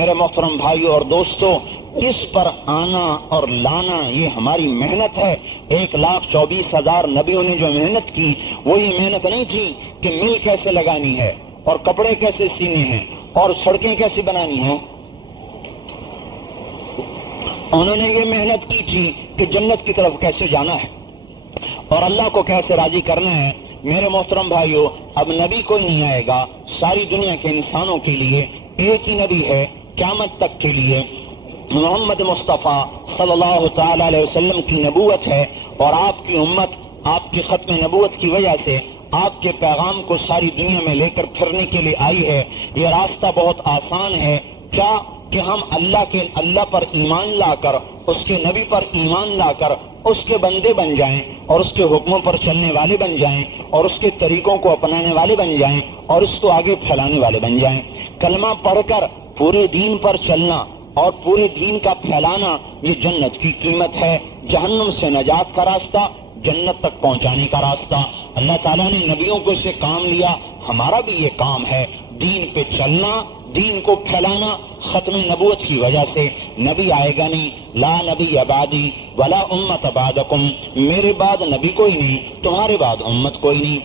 میرے محترم بھائیوں اور دوستوں، اس پر آنا اور لانا یہ ہماری محنت ہے۔ 1,24,000 نبیوں نے جو محنت کی وہ یہ محنت نہیں تھی کہ مل کیسے لگانی ہے اور کپڑے کیسے سینے ہیں اور سڑکیں کیسے بنانی ہیں۔ انہوں نے یہ محنت کی تھی کہ جنت کی طرف کیسے جانا ہے اور اللہ کو کیسے راضی کرنا ہے۔ میرے محترم بھائیوں، اب نبی کوئی نہیں آئے گا، ساری دنیا کے انسانوں کے لیے ایک ہی نبی ہے قیامت تک کے لیے، محمد مصطفیٰ صلی اللہ تعالی علیہ وسلم کی نبوت ہے، اور آپ کی امت آپ کی ختم نبوت کی وجہ سے آپ کے پیغام کو ساری دنیا میں لے کر پھرنے کے لیے آئی ہے۔ یہ راستہ بہت آسان ہے، کیا کہ ہم اللہ پر ایمان لا کر، اس کے نبی پر ایمان لا کر اس کے بندے بن جائیں اور اس کے حکموں پر چلنے والے بن جائیں اور اس کے طریقوں کو اپنانے والے بن جائیں اور اس کو آگے پھیلانے والے بن جائیں۔ کلمہ پڑھ کر پورے دین پر چلنا اور پورے دین کا پھیلانا یہ جنت کی قیمت ہے، جہنم سے نجات کا راستہ، جنت تک پہنچانے کا راستہ۔ اللہ تعالیٰ نے نبیوں کو اسے کام لیا، ہمارا بھی یہ کام ہے، دین پہ چلنا، دین کو پھیلانا۔ ختم نبوت کی وجہ سے نبی آئے گا نہیں، لا نبی بعدی ولا امت بعدکم، میرے بعد نبی کوئی نہیں، تمہارے بعد امت کوئی نہیں۔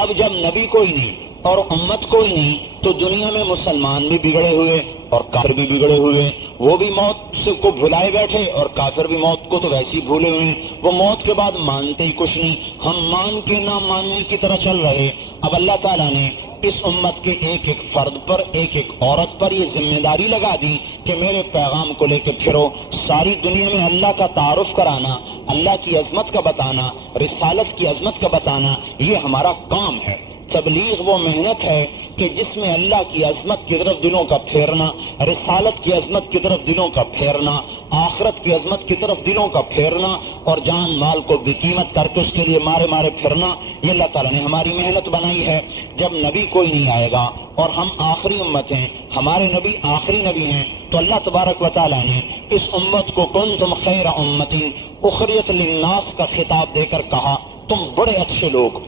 اب جب نبی کوئی نہیں اور امت کوئی نہیں تو دنیا میں مسلمان بھی بگڑے ہوئے اور کافر بھی بگڑے ہوئے، وہ بھی موت سے کو بھلائے بیٹھے اور کافر بھی موت کو تو ویسے ہی بھولے ہوئے، وہ موت کے بعد مانتے ہی کچھ نہیں، ہم مان کے نہ ماننے کی طرح چل رہے۔ اب اللہ تعالیٰ نے اس امت کے ایک ایک فرد پر، ایک ایک عورت پر یہ ذمہ داری لگا دی کہ میرے پیغام کو لے کے پھرو، ساری دنیا میں اللہ کا تعارف کرانا، اللہ کی عظمت کا بتانا، رسالت کی عظمت کا بتانا، یہ ہمارا کام ہے۔ تبلیغ وہ محنت ہے کہ جس میں اللہ کی عظمت کی طرف دلوں کا پھیرنا، رسالت کی عظمت کی طرف دلوں کا پھیرنا، آخرت کی عظمت کی طرف دلوں کا پھیرنا اور جان مال کو بے قیمت کر کے اس کے لیے مارے مارے پھرنا، یہ اللہ تعالیٰ نے ہماری محنت بنائی ہے۔ جب نبی کوئی نہیں آئے گا اور ہم آخری امت ہیں، ہمارے نبی آخری نبی ہیں، تو اللہ تبارک و تعالیٰ نے اس امت کو کنتم خیر امت اخرجت للناس کا خطاب دے کر کہا تم بڑے اچھے لوگ،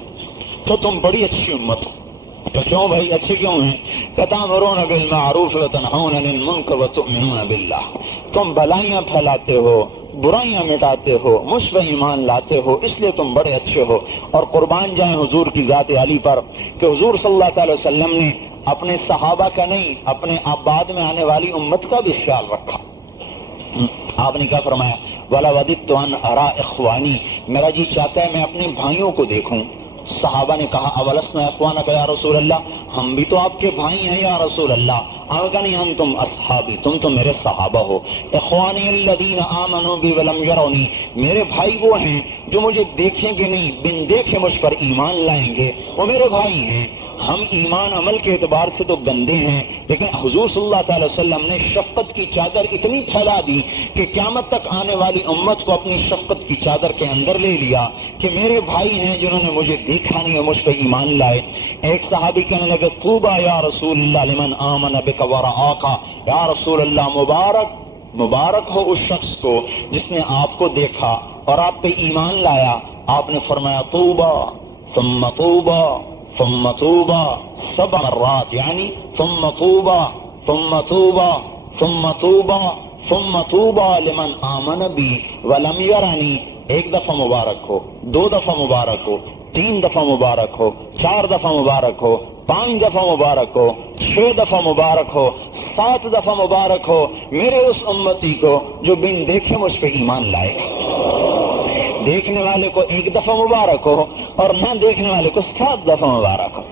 تو تم بڑی اچھی امت ہو۔ تو کیوں بھائی اچھے کیوں ہیں؟ تأمرون بالمعروف وتنہون عن المنکر وتؤمنون باللہ، تم بھلائیاں پھیلاتے ہو، برائیاں مٹاتے ہو، مجھ پہ ایمان لاتے ہو، اس لیے تم بڑے اچھے ہو۔ اور قربان جائیں حضور کی ذات علی پر کہ حضور صلی اللہ علیہ وسلم نے اپنے صحابہ کا نہیں، اپنے بعد میں آنے والی امت کا بھی خیال رکھا۔ آپ نے کیا فرمایا؟ وَلَا وَدِدْتُ أَنْ أَرَىٰ إِخْوَانِي، میرا جی چاہتا ہے میں اپنے بھائیوں کو دیکھوں۔ صحابہ نے کہا اولسنا اخوانک یا رسول اللہ، ہم بھی تو آپ کے بھائی ہیں یا رسول اللہ۔ آپ کہا نہیں، ہم تم اصحابی، تم تو میرے صحابہ ہو۔ اخوانی الذین آمنوا بی ولم یرونی، میرے بھائی وہ ہیں جو مجھے دیکھیں گے نہیں، بن دیکھے مجھ پر ایمان لائیں گے، وہ میرے بھائی ہیں۔ ہم ایمان عمل کے اعتبار سے تو گندے ہیں، لیکن حضور صلی اللہ تعالی وسلم نے شفقت کی چادر اتنی پھیلا دی کہ قیامت تک آنے والی امت کو اپنی شفقت کی چادر کے اندر لے لیا کہ میرے بھائی ہیں جنہوں نے مجھے دیکھا نہیں اور مجھ پہ ایمان لائے۔ ایک صحابی کہنے لگے طوبی یا رسول اللہ لمن آمن بک ورعاک، یا رسول اللہ مبارک ہو اس شخص کو جس نے آپ کو دیکھا اور آپ پہ ایمان لایا۔ آپ نے فرمایا طوبی ثم طوبی ثم طوبى 7 مرات، یعنی ثم طوبى ثم طوبى ثم طوبى ثم طوبى لمن آمن بی ولم یرنی، ایک دفعہ مبارک ہو، 2 دفعہ مبارک ہو، 3 دفعہ مبارک ہو، 4 دفعہ مبارک ہو، 5 دفعہ مبارک ہو، 6 دفعہ مبارک ہو، 7 دفعہ مبارک ہو میرے اس امتی کو جو بن دیکھے مجھ پہ ایمان لائے۔ دیکھنے والے کو 1 دفعہ مبارک ہو اور نہ دیکھنے والے کو 7 دفعہ مبارک ہو۔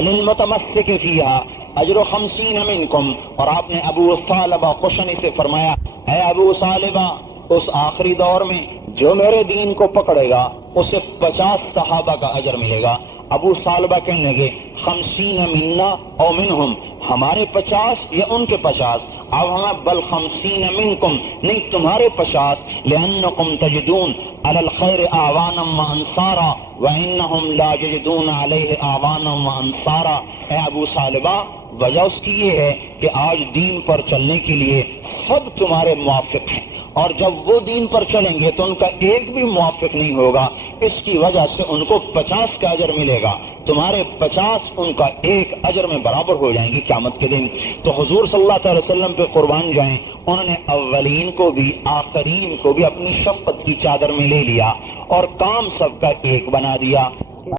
للمتمسک فیہا اجر 50 منکم، اور آپ نے ابو ثعلبہ خشنی سے فرمایا اے ابو ثعلبہ، اس آخری دور میں جو میرے دین کو پکڑے گا اسے 50 صحابہ کا اجر ملے گا۔ ابو ثعلبہ کہنے لگے 50 منا او منہم، ہمارے 50 یا ان کے 50؟ اب ہمیں بل 50 منکم، نہیں تمہارے 50، لأنکم تجدون علی الخیر اعوانا وانصارا وانہم لا یجدون علیہ اعوانا وانصارا۔ اے ابو ثعلبہ، وجہ اس کی یہ ہے کہ آج دین پر چلنے کے لیے سب تمہارے موافق ہیں اور جب وہ دین پر چلیں گے تو ان کا ایک بھی موافق نہیں ہوگا، اس کی وجہ سے ان کو 50 کا اجر ملے گا، تمہارے 50 ان کا ایک اجر میں برابر ہو جائیں گے قیامت کے دن۔ تو حضور صلی اللہ علیہ وسلم پہ قربان جائیں، انہوں نے اولین کو بھی آخرین کو بھی اپنی شفقت کی چادر میں لے لیا اور کام سب کا ایک بنا دیا۔